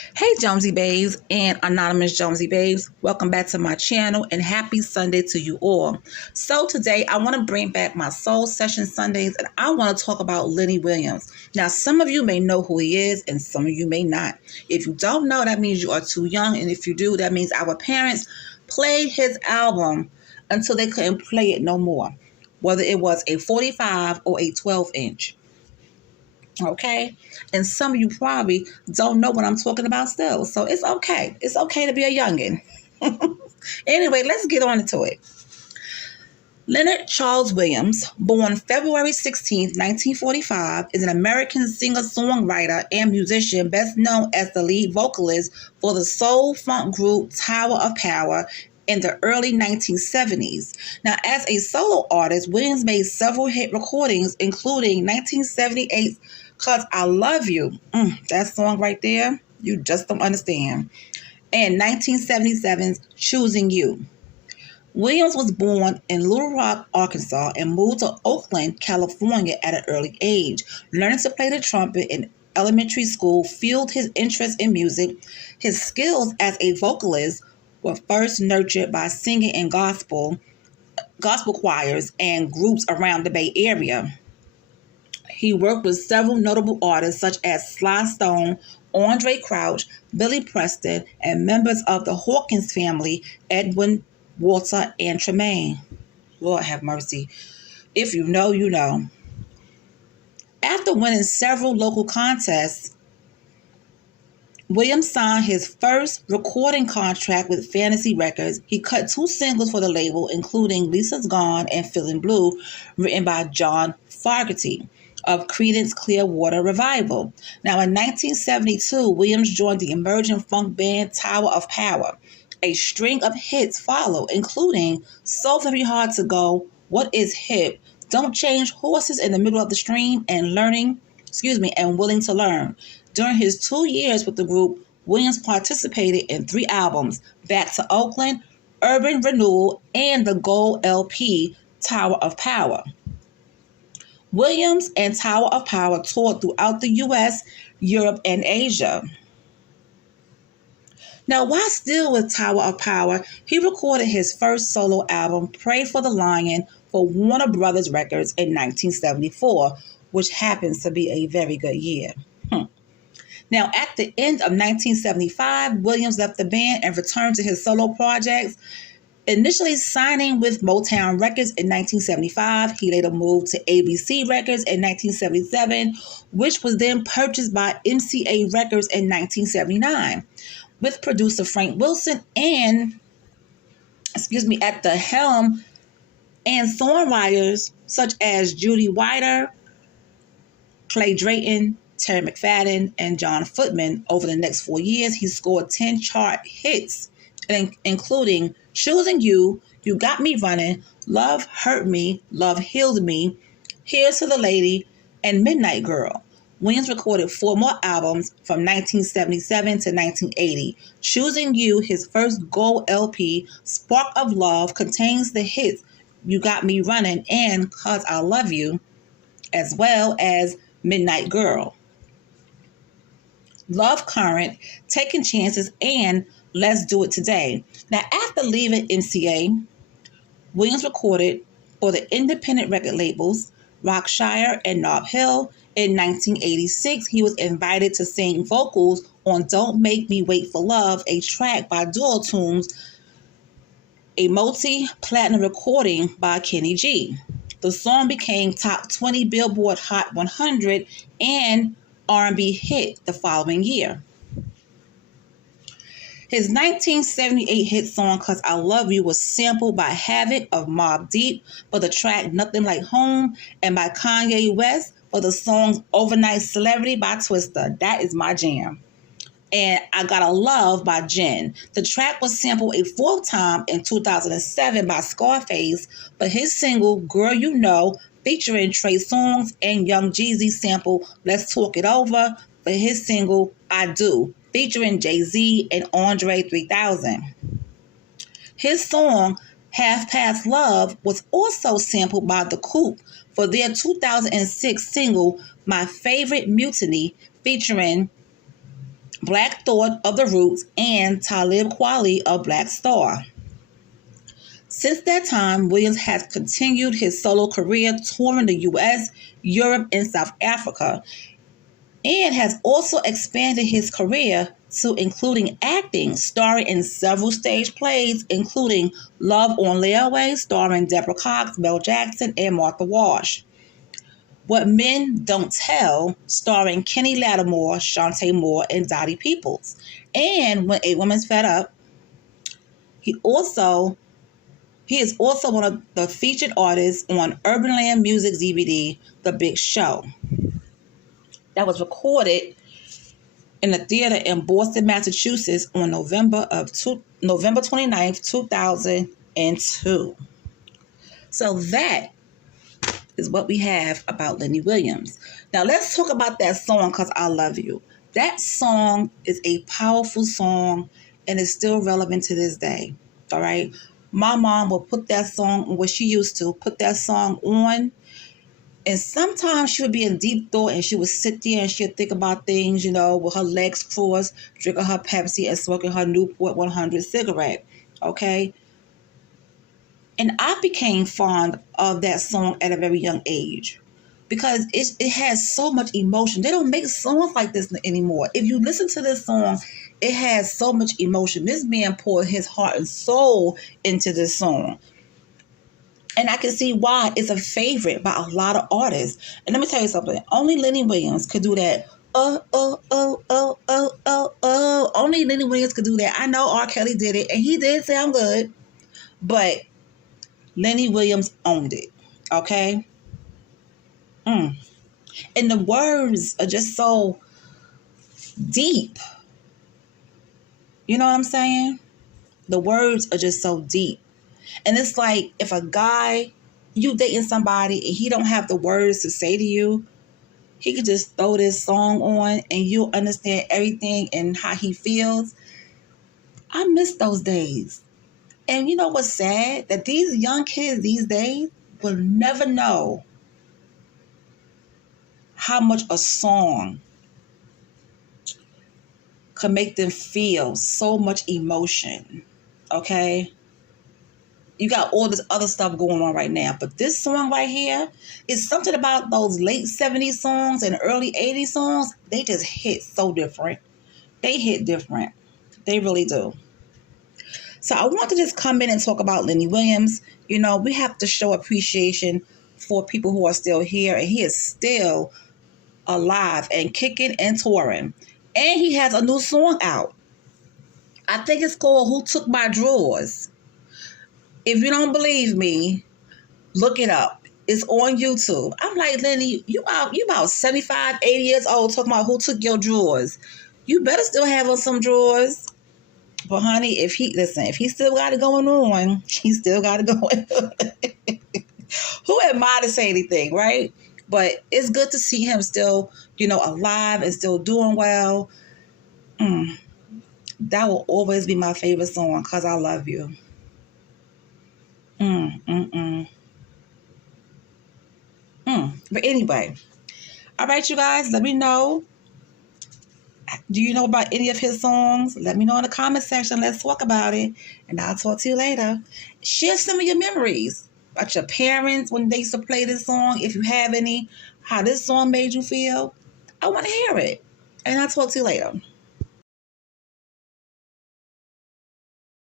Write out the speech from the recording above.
Hey Jonesy Babes and Anonymous Jonesy Babes, welcome back to my channel and happy Sunday to you all. So today I want to bring back my Soul Session Sundays and I want to talk about Lenny Williams. Now some of you may know who he is and some of you may not. If you don't know, that means you are too young, and if you do, that means our parents played his album until they couldn't play it no more, whether it was a 45 or a 12-inch. Okay, and some of you probably don't know what I'm talking about still, so it's okay. It's okay to be a youngin. Anyway, let's get on into it. Leonard Charles Williams, born February 16th, 1945, is an American singer-songwriter and musician best known as the lead vocalist for the soul-funk group Tower of Power in the early 1970s. Now, as a solo artist, Williams made several hit recordings, including 1978's "'Cause I Love You." That song right there, you just don't understand. And 1977's "Choosing You." Williams was born in Little Rock, Arkansas, and moved to Oakland, California at an early age. Learning to play the trumpet in elementary school fueled his interest in music. His skills as a vocalist were first nurtured by singing in gospel choirs and groups around the Bay Area. He worked with several notable artists such as Sly Stone, Andre Crouch, Billy Preston, and members of the Hawkins family, Edwin, Walter, and Tremaine. Lord have mercy. If you know, you know. After winning several local contests, Williams signed his first recording contract with Fantasy Records. He cut 2 singles for the label, including Lisa's Gone and Feeling Blue, written by John Fogerty of Creedence Clearwater Revival. Now, in 1972, Williams joined the emerging funk band Tower of Power. A string of hits followed, including So Very Hard to Go, What Is Hip, Don't Change Horses in the Middle of the Stream, and Willing to Learn. During his 2 years with the group, Williams participated in 3 albums: Back to Oakland, Urban Renewal, and the Gold LP, Tower of Power. Williams and Tower of Power toured throughout the U.S., Europe, and Asia. Now, while still with Tower of Power, he recorded his first solo album, Pray for the Lion, for Warner Brothers Records in 1974, which happens to be a very good year. Now, at the end of 1975, Williams left the band and returned to his solo projects, initially signing with Motown Records in 1975. He later moved to ABC Records in 1977, which was then purchased by MCA Records in 1979. With producer Frank Wilson at the helm, and songwriters such as Judy Whiter, Clay Drayton, Terry McFadden, and John Footman. Over the next 4 years, he scored 10 chart hits, including Choosing You, You Got Me Running, Love Hurt Me, Love Healed Me, Here's to the Lady, and Midnight Girl. Williams recorded 4 more albums from 1977 to 1980. Choosing You, his first gold LP, Spark of Love, contains the hits You Got Me Running and 'Cause I Love You, as well as Midnight Girl, Love Current, Taking Chances, and Let's Do It Today. Now, after leaving MCA, Williams recorded for the independent record labels Rockshire and Nob Hill. In 1986, he was invited to sing vocals on Don't Make Me Wait for Love, a track by Dual Tunes, a multi-platinum recording by Kenny G. The song became top 20 Billboard Hot 100 and R&B hit the following year. His 1978 hit song, 'Cause I Love You, was sampled by Havoc of Mobb Deep for the track Nothing Like Home, and by Kanye West for the song Overnight Celebrity by Twista. That is my jam. And I Gotta Love by Jen. The track was sampled a 4th time in 2007 by Scarface for his single Girl You Know, featuring Trey Songz, and Young Jeezy sample Let's Talk It Over for his single I Do, featuring Jay-Z and Andre 3000. His song Half Past Love was also sampled by The Coup for their 2006 single My Favorite Mutiny, featuring Black Thought of the Roots, and Talib Kweli of Black Star. Since that time, Williams has continued his solo career touring the US, Europe, and South Africa, and has also expanded his career to including acting, starring in several stage plays, including Love on Layaway, starring Deborah Cox, Mel Jackson, and Martha Wash. What Men Don't Tell, starring Kenny Lattimore, Shantae Moore, and Dottie Peoples. And When a Woman's Fed Up, he is also one of the featured artists on Urban Land Music's DVD, The Big Show. That was recorded in a theater in Boston, Massachusetts on November 29th, 2002. So that is what we have about Lenny Williams. Now let's talk about that song, Cause I Love You. That song is a powerful song and is still relevant to this day. All right. My mom will put that song, what she used to, put that song on. And sometimes she would be in deep thought and she would sit there and she would think about things, with her legs crossed, drinking her Pepsi and smoking her Newport 100 cigarette. Okay. And I became fond of that song at a very young age because it has so much emotion. They don't make songs like this anymore. If you listen to this song, it has so much emotion. This man poured his heart and soul into this song. And I can see why it's a favorite by a lot of artists. And let me tell you something. Only Lenny Williams could do that. Oh, oh, oh, oh, oh, oh, oh. Only Lenny Williams could do that. I know R. Kelly did it, and he did sound good. But Lenny Williams owned it. Okay? And the words are just so deep. You know what I'm saying? The words are just so deep. And it's like if a guy, you dating somebody and he don't have the words to say to you, he could just throw this song on and you'll understand everything and how he feels. I miss those days. And you know what's sad? That these young kids these days will never know how much a song could make them feel so much emotion. Okay? You got all this other stuff going on right now. But this song right here is something about those late 70s songs and early 80s songs. They just hit so different. They hit different. They really do. So I want to just come in and talk about Lenny Williams. We have to show appreciation for people who are still here. And he is still alive and kicking and touring. And he has a new song out. I think it's called Who Took My Drawers. If you don't believe me, look it up. It's on YouTube. I'm like, Lenny, you about 75, 80 years old talking about who took your drawers. You better still have on some drawers. But honey, if he still got it going on, he still got it going on. Who am I to say anything, right? But it's good to see him still, alive and still doing well. That will always be my favorite song, Cause I Love You. But anyway, all right, you guys, let me know. Do you know about any of his songs? Let me know in the comment section. Let's talk about it. And I'll talk to you later. Share some of your memories about your parents when they used to play this song. If you have any, how this song made you feel. I want to hear it. And I'll talk to you later.